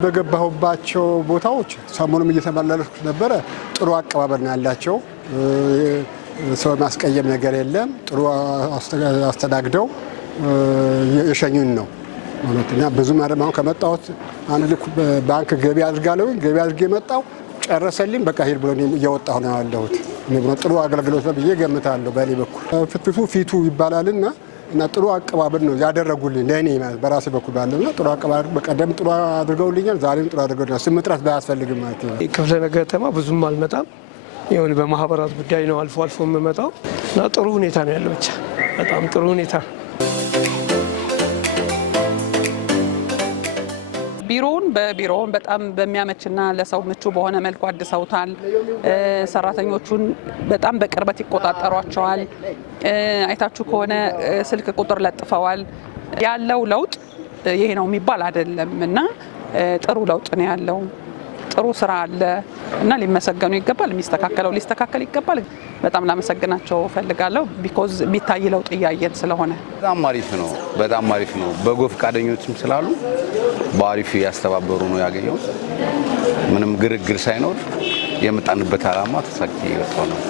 በገባሁባቸው ቦታዎች ሰሞኑን እየተመላለስኩ ነበር። ጥሩ አቀባበል ነው ያላቸው። ሰው ማስቀየም ነገር የለም። ጥሩ አስተናግደው የሸኙን ነው ማለትና ብዙ ማረማው ከመጣሁት አንድ ልክ ባንክ ገቢ አድርጋለሁ። ገቢ አድርጌ መጣሁ ጨረሰልኝ። በቃ ሄድ ብሎ እየወጣሁ ነው ያለሁት። ጥሩ አገልግሎት ነው ብዬ ገምታለሁ። በእኔ በኩል ፊቱ ይባላልና እና ጥሩ አቀባበል ነው ያደረጉልኝ ለኔ ማለት በራሴ በኩል ባለውና ጥሩ አቀባበል በቀደም ጥሩ አድርገውልኛል። ዛሬም ጥሩ አድርገውልኛል። ስም ጥራት ባያስፈልግም ማለት ነው። ክፍለ ከተማ ብዙም አልመጣም። የሆነ በማህበራት ጉዳይ ነው አልፎ አልፎ የምመጣው እና ጥሩ ሁኔታ ነው ያለው። ብቻ በጣም ጥሩ ሁኔታ። ቢሮውን በጣም በሚያመችና ለሰው ምቹ በሆነ መልኩ አድሰውታል። ሰራተኞቹን በጣም በቅርበት ይቆጣጠሯቸዋል። አይታችሁ ከሆነ ስልክ ቁጥር ለጥፈዋል። ያለው ለውጥ ይሄ ነው የሚባል አይደለም እና ጥሩ ለውጥ ነው ያለው። ጥሩ ስራ አለ እና ሊመሰገኑ ይገባል። የሚስተካከለው ሊስተካከል ይገባል። በጣም ላመሰግናቸው ፈልጋለሁ። ቢኮዝ የሚታይ ለውጥ እያየን ስለሆነ በጣም አሪፍ ነው። በጎ ፈቃደኞችም ስላሉ በአሪፍ ያስተባበሩ ነው ያገኘው። ምንም ግርግር ሳይኖር የመጣንበት ዓላማ ተሳክቶ የወጣው ነው።